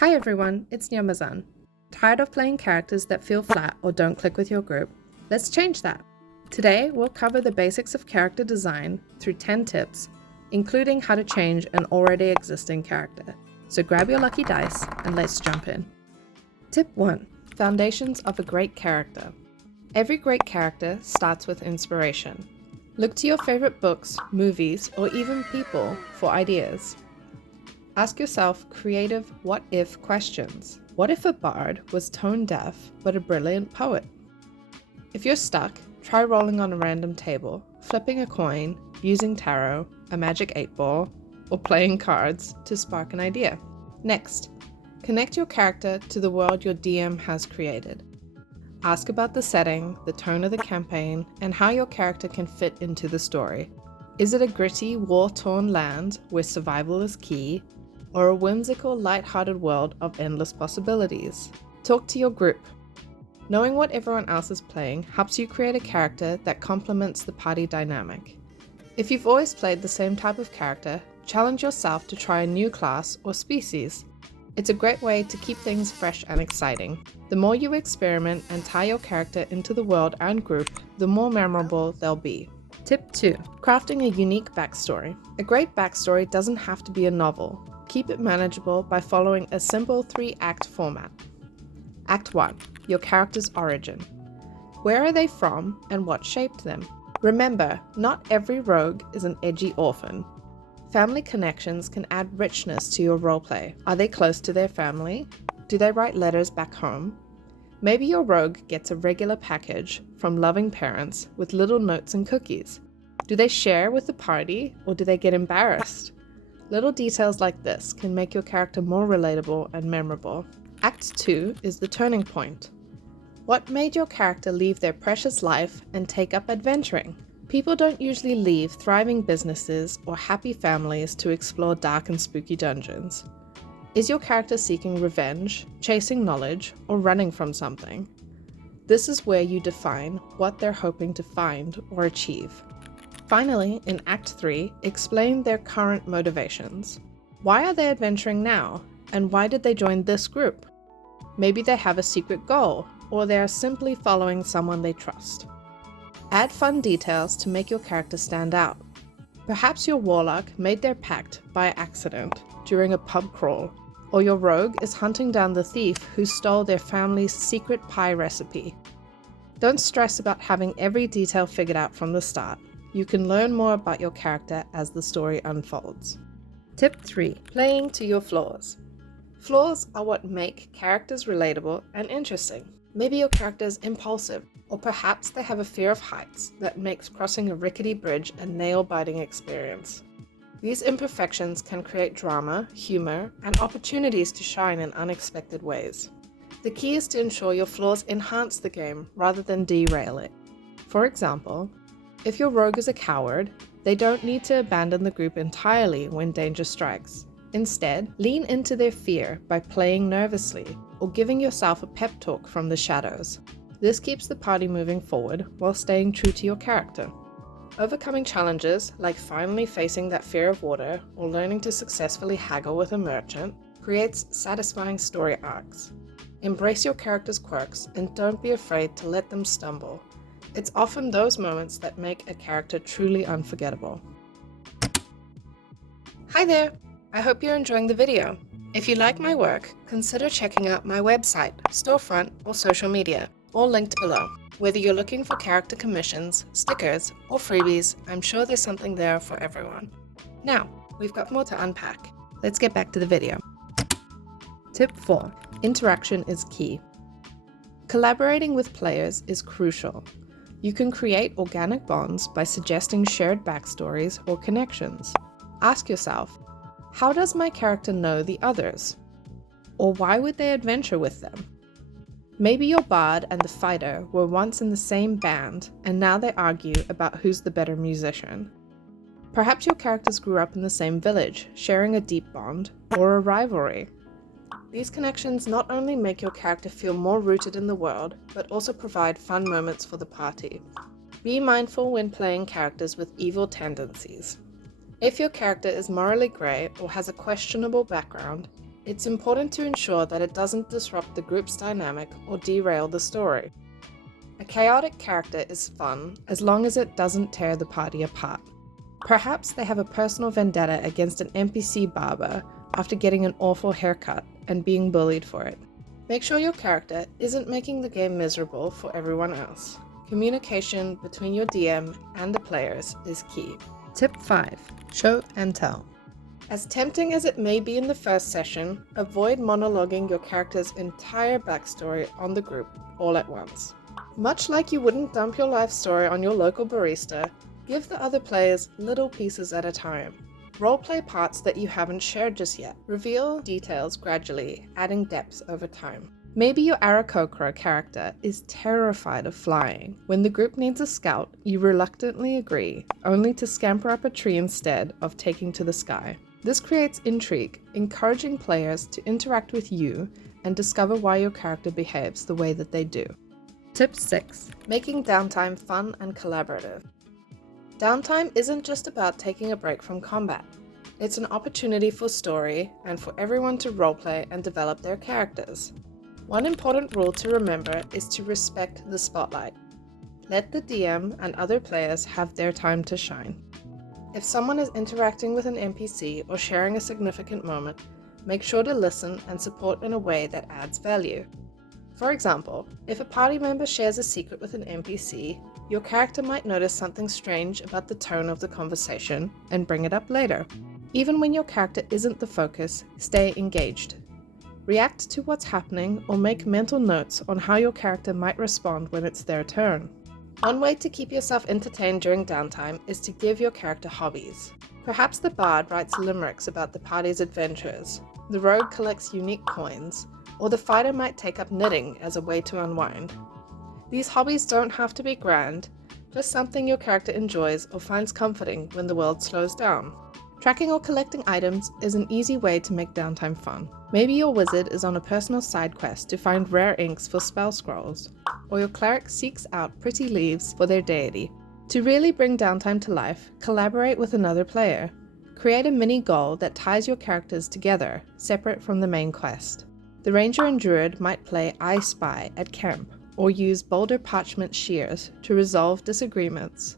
Hi everyone, it's Nyamazan. Tired of playing characters that feel flat or don't click with your group? Let's change that. Today, we'll cover the basics of character design through 10 tips, including how to change an already existing character. So grab your lucky dice and let's jump in. Tip 1. Foundations of a great character. Every great character starts with inspiration. Look to your favorite books, movies, or even people for ideas. Ask yourself creative what-if questions. What if a bard was tone deaf but a brilliant poet? If you're stuck, try rolling on a random table, flipping a coin, using tarot, a magic 8-ball, or playing cards to spark an idea. Next, connect your character to the world your DM has created. Ask about the setting, the tone of the campaign, and how your character can fit into the story. Is it a gritty, war-torn land where survival is key, or a whimsical, light-hearted world of endless possibilities? Talk to your group. Knowing what everyone else is playing helps you create a character that complements the party dynamic. If you've always played the same type of character, challenge yourself to try a new class or species. It's a great way to keep things fresh and exciting. The more you experiment and tie your character into the world and group, the more memorable they'll be. Tip 2. Crafting a unique backstory. A great backstory doesn't have to be a novel. Keep it manageable by following a simple 3-act format. Act 1. Your character's origin. Where are they from and what shaped them? Remember, not every rogue is an edgy orphan. Family connections can add richness to your roleplay. Are they close to their family? Do they write letters back home? Maybe your rogue gets a regular package from loving parents with little notes and cookies. Do they share with the party or do they get embarrassed? Little details like this can make your character more relatable and memorable. Act 2 is the turning point. What made your character leave their precious life and take up adventuring? People don't usually leave thriving businesses or happy families to explore dark and spooky dungeons. Is your character seeking revenge, chasing knowledge, or running from something? This is where you define what they're hoping to find or achieve. Finally, in Act 3, explain their current motivations. Why are they adventuring now? And why did they join this group? Maybe they have a secret goal, or they are simply following someone they trust. Add fun details to make your character stand out. Perhaps your warlock made their pact by accident during a pub crawl, or your rogue is hunting down the thief who stole their family's secret pie recipe. Don't stress about having every detail figured out from the start. You can learn more about your character as the story unfolds. Tip 3. Playing to your flaws. Flaws are what make characters relatable and interesting. Maybe your character is impulsive, or perhaps they have a fear of heights that makes crossing a rickety bridge a nail-biting experience. These imperfections can create drama, humor, and opportunities to shine in unexpected ways. The key is to ensure your flaws enhance the game rather than derail it. For example, if your rogue is a coward, they don't need to abandon the group entirely when danger strikes. Instead, lean into their fear by playing nervously or giving yourself a pep talk from the shadows. This keeps the party moving forward while staying true to your character. Overcoming challenges, like finally facing that fear of water or learning to successfully haggle with a merchant, creates satisfying story arcs. Embrace your character's quirks and don't be afraid to let them stumble. It's often those moments that make a character truly unforgettable. Hi there! I hope you're enjoying the video. If you like my work, consider checking out my website, storefront, or social media, all linked below. Whether you're looking for character commissions, stickers, or freebies, I'm sure there's something there for everyone. Now, we've got more to unpack. Let's get back to the video. Tip 4. Interaction is key. Collaborating with players is crucial. You can create organic bonds by suggesting shared backstories or connections. Ask yourself, how does my character know the others? Or why would they adventure with them? Maybe your bard and the fighter were once in the same band, and now they argue about who's the better musician. Perhaps your characters grew up in the same village, sharing a deep bond, or a rivalry. These connections not only make your character feel more rooted in the world, but also provide fun moments for the party. Be mindful when playing characters with evil tendencies. If your character is morally grey or has a questionable background, it's important to ensure that it doesn't disrupt the group's dynamic or derail the story. A chaotic character is fun as long as it doesn't tear the party apart. Perhaps they have a personal vendetta against an NPC barber after getting an awful haircut and being bullied for it. Make sure your character isn't making the game miserable for everyone else. Communication between your DM and the players is key. Tip 5. Show and tell. As tempting as it may be in the first session, avoid monologuing your character's entire backstory on the group all at once. Much like you wouldn't dump your life story on your local barista, give the other players little pieces at a time. Roleplay parts that you haven't shared just yet. Reveal details gradually, adding depth over time. Maybe your Aarakocra character is terrified of flying. When the group needs a scout, you reluctantly agree, only to scamper up a tree instead of taking to the sky. This creates intrigue, encouraging players to interact with you and discover why your character behaves the way that they do. Tip 6. Making downtime fun and collaborative. Downtime isn't just about taking a break from combat. It's an opportunity for story and for everyone to roleplay and develop their characters. One important rule to remember is to respect the spotlight. Let the DM and other players have their time to shine. If someone is interacting with an NPC or sharing a significant moment, make sure to listen and support in a way that adds value. For example, if a party member shares a secret with an NPC, your character might notice something strange about the tone of the conversation and bring it up later. Even when your character isn't the focus, stay engaged. React to what's happening or make mental notes on how your character might respond when it's their turn. One way to keep yourself entertained during downtime is to give your character hobbies. Perhaps the bard writes limericks about the party's adventures, the rogue collects unique coins, or the fighter might take up knitting as a way to unwind. These hobbies don't have to be grand, just something your character enjoys or finds comforting when the world slows down. Tracking or collecting items is an easy way to make downtime fun. Maybe your wizard is on a personal side quest to find rare inks for spell scrolls, or your cleric seeks out pretty leaves for their deity. To really bring downtime to life, collaborate with another player. Create a mini goal that ties your characters together, separate from the main quest. The ranger and druid might play I Spy at camp, or use boulder parchment shears to resolve disagreements.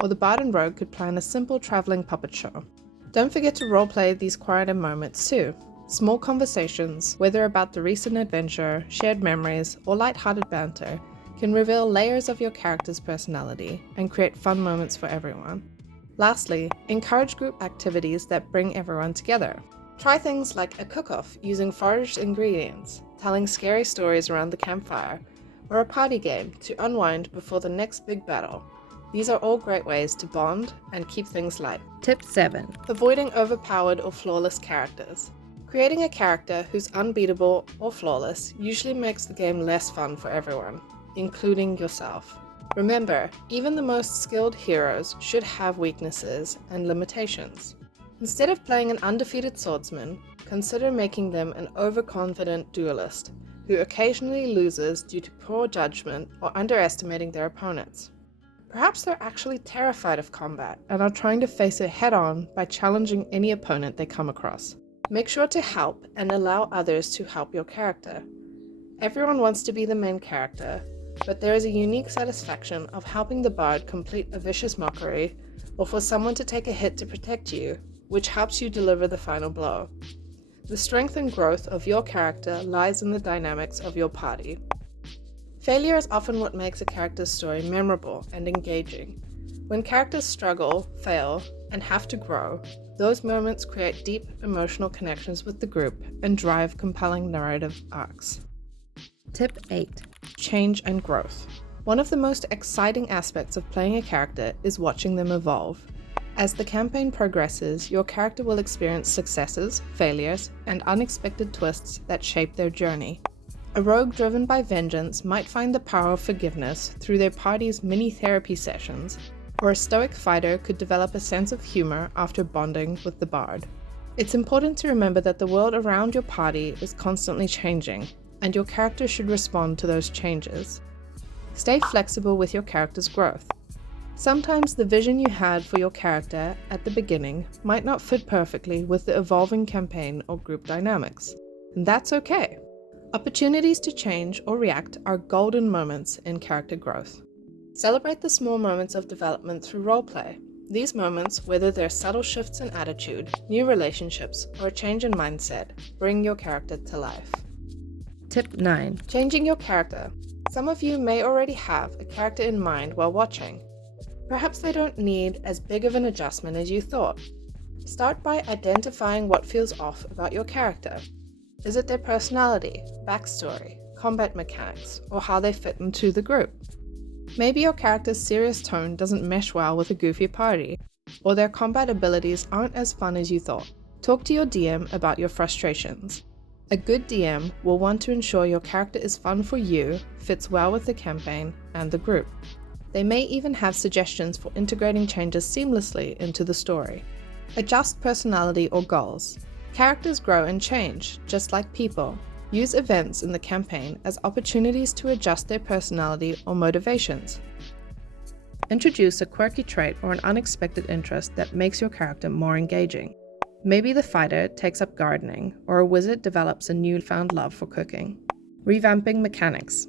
Or the bard and rogue could plan a simple traveling puppet show. Don't forget to roleplay these quieter moments too. Small conversations, whether about the recent adventure, shared memories, or light-hearted banter, can reveal layers of your character's personality and create fun moments for everyone. Lastly, encourage group activities that bring everyone together. Try things like a cook-off using foraged ingredients, telling scary stories around the campfire, or a party game to unwind before the next big battle. These are all great ways to bond and keep things light. Tip 7. Avoiding overpowered or flawless characters. Creating a character who's unbeatable or flawless usually makes the game less fun for everyone, including yourself. Remember, even the most skilled heroes should have weaknesses and limitations. Instead of playing an undefeated swordsman, consider making them an overconfident duelist who occasionally loses due to poor judgment or underestimating their opponents. Perhaps they're actually terrified of combat and are trying to face it head-on by challenging any opponent they come across. Make sure to help and allow others to help your character. Everyone wants to be the main character, but there is a unique satisfaction of helping the bard complete a vicious mockery, or for someone to take a hit to protect you, which helps you deliver the final blow. The strength and growth of your character lies in the dynamics of your party. Failure is often what makes a character's story memorable and engaging. When characters struggle, fail, and have to grow, those moments create deep emotional connections with the group and drive compelling narrative arcs. Tip 8. Change and growth. One of the most exciting aspects of playing a character is watching them evolve. As the campaign progresses, your character will experience successes, failures, and unexpected twists that shape their journey. A rogue driven by vengeance might find the power of forgiveness through their party's mini therapy sessions, or a stoic fighter could develop a sense of humor after bonding with the bard. It's important to remember that the world around your party is constantly changing, and your character should respond to those changes. Stay flexible with your character's growth. Sometimes the vision you had for your character at the beginning might not fit perfectly with the evolving campaign or group dynamics. and that's okay. Opportunities to change or react are golden moments in character growth. Celebrate the small moments of development through roleplay. These moments, whether they're subtle shifts in attitude, new relationships, or a change in mindset, bring your character to life. Tip 9. Changing your character. Some of you may already have a character in mind while watching. Perhaps they don't need as big of an adjustment as you thought. Start by identifying what feels off about your character. Is it their personality, backstory, combat mechanics, or how they fit into the group? Maybe your character's serious tone doesn't mesh well with a goofy party, or their combat abilities aren't as fun as you thought. Talk to your DM about your frustrations. A good DM will want to ensure your character is fun for you, fits well with the campaign and the group. They may even have suggestions for integrating changes seamlessly into the story. Adjust personality or goals. Characters grow and change, just like people. Use events in the campaign as opportunities to adjust their personality or motivations. Introduce a quirky trait or an unexpected interest that makes your character more engaging. Maybe the fighter takes up gardening, or a wizard develops a newfound love for cooking. Revamping mechanics.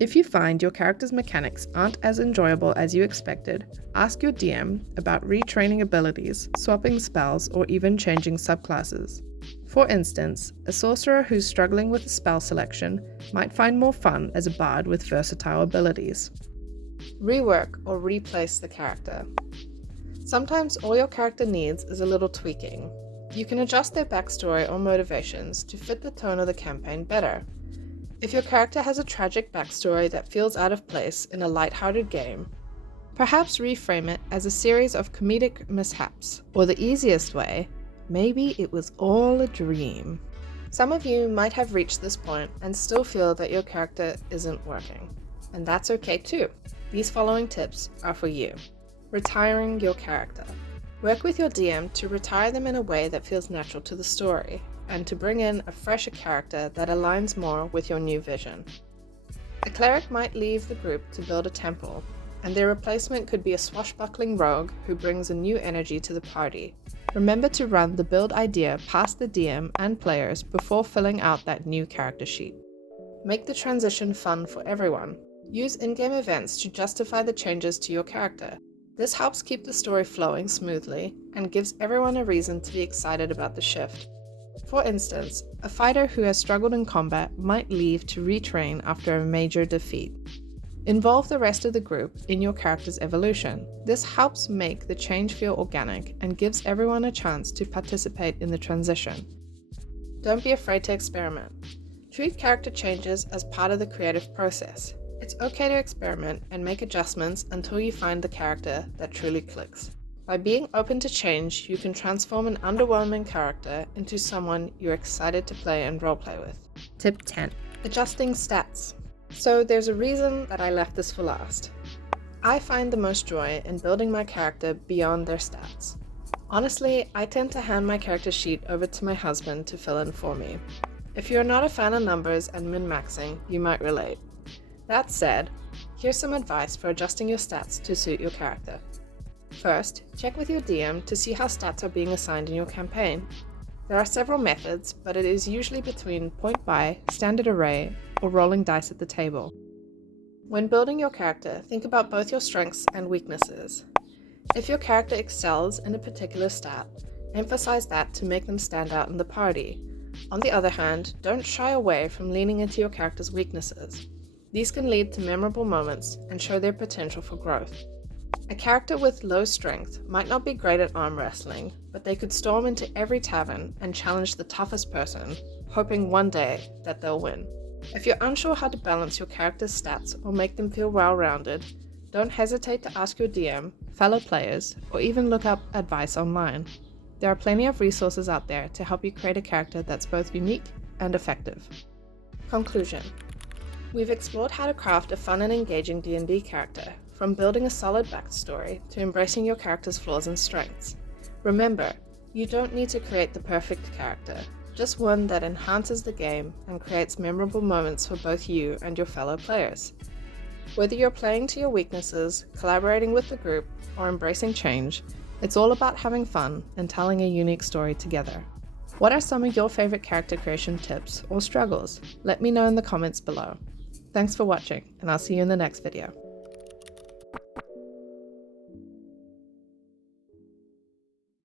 If you find your character's mechanics aren't as enjoyable as you expected, ask your DM about retraining abilities, swapping spells, or even changing subclasses. For instance, a sorcerer who's struggling with spell selection might find more fun as a bard with versatile abilities. Rework or replace the character. Sometimes all your character needs is a little tweaking. You can adjust their backstory or motivations to fit the tone of the campaign better. If your character has a tragic backstory that feels out of place in a lighthearted game, perhaps reframe it as a series of comedic mishaps, or the easiest way, maybe it was all a dream. Some of you might have reached this point and still feel that your character isn't working, and that's okay too. These following tips are for you. Retiring your character. Work with your DM to retire them in a way that feels natural to the story, and to bring in a fresher character that aligns more with your new vision. A cleric might leave the group to build a temple, and their replacement could be a swashbuckling rogue who brings a new energy to the party. Remember to run the build idea past the DM and players before filling out that new character sheet. Make the transition fun for everyone. Use in-game events to justify the changes to your character. This helps keep the story flowing smoothly and gives everyone a reason to be excited about the shift. For instance, a fighter who has struggled in combat might leave to retrain after a major defeat. Involve the rest of the group in your character's evolution. This helps make the change feel organic and gives everyone a chance to participate in the transition. Don't be afraid to experiment. Treat character changes as part of the creative process. It's okay to experiment and make adjustments until you find the character that truly clicks. By being open to change, you can transform an underwhelming character into someone you're excited to play and roleplay with. Tip 10. Adjusting stats. So there's a reason that I left this for last. I find the most joy in building my character beyond their stats. Honestly, I tend to hand my character sheet over to my husband to fill in for me. If you're not a fan of numbers and min-maxing, you might relate. That said, here's some advice for adjusting your stats to suit your character. First, check with your DM to see how stats are being assigned in your campaign. There are several methods, but it is usually between point buy, standard array, or rolling dice at the table. When building your character, think about both your strengths and weaknesses. If your character excels in a particular stat, emphasize that to make them stand out in the party. On the other hand, don't shy away from leaning into your character's weaknesses. These can lead to memorable moments and show their potential for growth. A character with low strength might not be great at arm wrestling, but they could storm into every tavern and challenge the toughest person, hoping one day that they'll win. If you're unsure how to balance your character's stats or make them feel well-rounded, don't hesitate to ask your DM, fellow players, or even look up advice online. There are plenty of resources out there to help you create a character that's both unique and effective. Conclusion. We've explored how to craft a fun and engaging D&D character, from building a solid backstory to embracing your character's flaws and strengths. Remember, you don't need to create the perfect character, just one that enhances the game and creates memorable moments for both you and your fellow players. Whether you're playing to your weaknesses, collaborating with the group, or embracing change, it's all about having fun and telling a unique story together. What are some of your favorite character creation tips or struggles? Let me know in the comments below. Thanks for watching, and I'll see you in the next video.